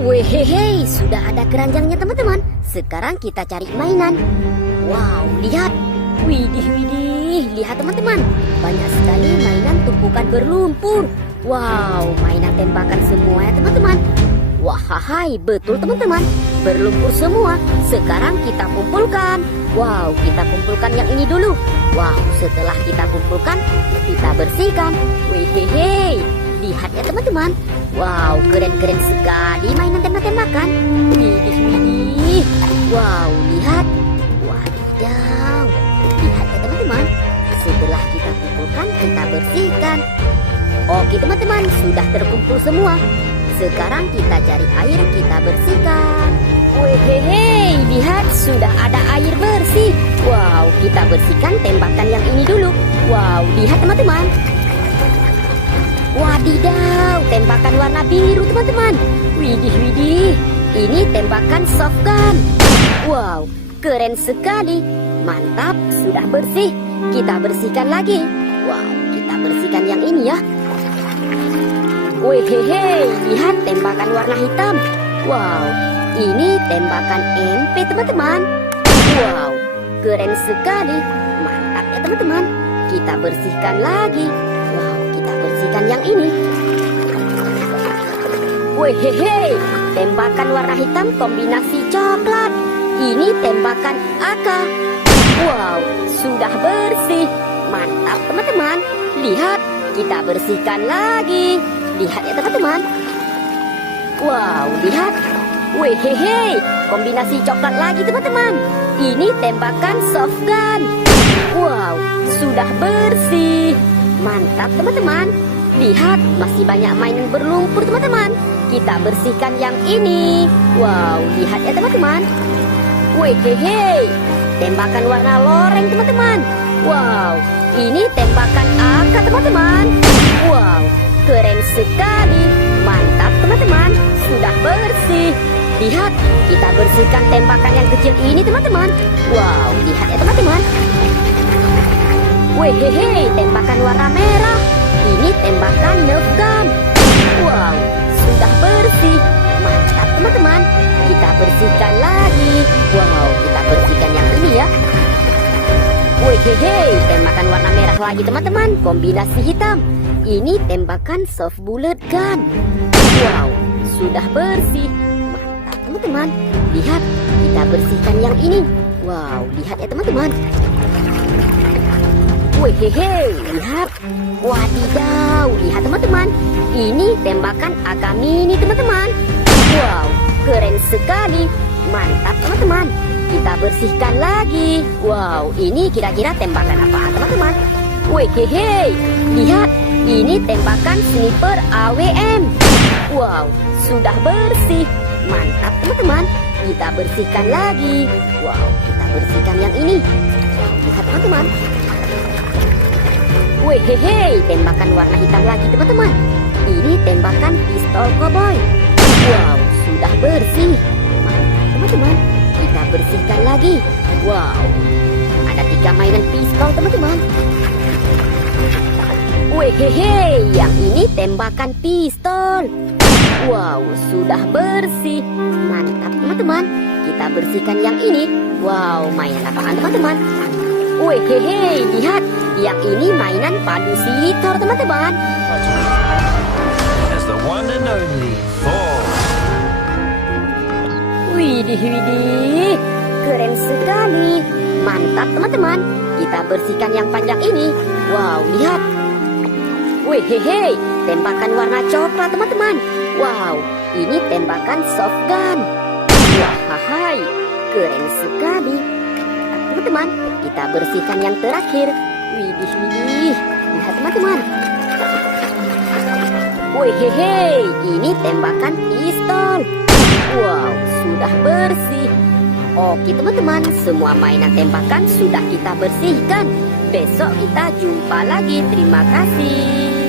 Wehehe, sudah ada keranjangnya teman-teman. Sekarang kita cari mainan. Wow, lihat. Widih, widih. Lihat teman-teman. Banyak sekali mainan tumpukan berlumpur. Wow, mainan tembakan semua ya teman-teman. Wahai, betul teman-teman. Berlumpur semua. Sekarang kita kumpulkan. Wow, kita kumpulkan yang ini dulu. Wow, setelah kita kumpulkan, kita bersihkan. Wehehe. Lihat ya teman-teman. Wow, keren-keren sekali mainan tembak-tembakan. Widih, widih. Wow, lihat. Wadidaw. Lihat ya teman-teman. Setelah kita kumpulkan, kita bersihkan. Oke teman-teman, sudah terkumpul semua. Sekarang kita cari air, kita bersihkan. Wehehe, lihat sudah ada air bersih. Wow, kita bersihkan tembakan yang ini dulu. Wow, lihat teman-teman. Wadidaw, tembakan warna biru teman-teman. Widih, widih. Ini tembakan soft gun. Wow, keren sekali. Mantap, sudah bersih. Kita bersihkan lagi. Wow, kita bersihkan yang ini ya. Wehehe, lihat tembakan warna hitam. Wow, ini tembakan MP teman-teman. Wow, keren sekali. Mantap ya teman-teman. Kita bersihkan lagi. Wow, kita bersihkan yang ini. Wehehe, tembakan warna hitam kombinasi coklat. Ini tembakan AK. Wow, sudah bersih. Mantap teman-teman. Lihat, kita bersihkan lagi. Lihat ya teman-teman. Wow, lihat. Wehehe, kombinasi coklat lagi teman-teman. Ini tembakan soft gun. Wow, sudah bersih. Mantap teman-teman. Lihat, masih banyak mainan berlumpur teman-teman. Kita bersihkan yang ini. Wow, lihat ya teman-teman. Wehehe, tembakan warna loreng teman-teman. Wow, ini tembakan AK teman-teman. Wow, keren sekali. Mantap teman-teman. Sudah bersih. Lihat, kita bersihkan tembakan yang kecil ini teman-teman. Wow, lihat ya teman-teman. Wehehe, tembakan warna merah. Ini tembakan nerf gun. Wow, sudah bersih. Mantap teman-teman. Kita bersihkan lagi. Wow, kita bersihkan yang ini ya. Wehehe, tembakan warna merah lagi teman-teman. Kombinasi hitam. Ini tembakan soft bullet gun. Wow, sudah bersih. Mantap teman-teman. Lihat, kita bersihkan yang ini. Wow, lihat ya teman-teman. Wehehe, lihat. Wadidaw, lihat teman-teman. Ini tembakan AK mini teman-teman. Wow, keren sekali. Mantap teman-teman. Kita bersihkan lagi. Wow, ini kira-kira tembakan apa teman-teman? Wehehe, lihat. Ini tembakan sniper AWM. Wow, sudah bersih. Mantap teman-teman. Kita bersihkan lagi. Wow, kita bersihkan yang ini. Wow, lihat teman-teman. Wehehe, tembakan warna hitam lagi teman-teman. Ini tembakan pistol cowboy. Wow, sudah bersih. Mantap teman-teman. Kita bersihkan lagi. Wow, ada 3 mainan pistol teman-teman. Wehehe, yang ini tembakan pistol. Wow, sudah bersih. Mantap teman-teman. Kita bersihkan yang ini. Wow, mainan apaan teman-teman? Wehehe, lihat. Yang ini mainan padu sitor teman-teman. As the one and only Thor. Widih, widih. Keren sekali. Mantap teman-teman. Kita bersihkan yang panjang ini. Wow, lihat. Wehehe, tembakan warna coklat teman-teman. Wow, ini tembakan soft gun. Wahai, keren sekali. Teman-teman, kita bersihkan yang terakhir. Widih, widih. Lihat teman-teman. Wehehe, ini tembakan pistol. Wow, sudah bersih. Oke teman-teman, semua mainan tembakan sudah kita bersihkan. Besok kita jumpa lagi. Terima kasih.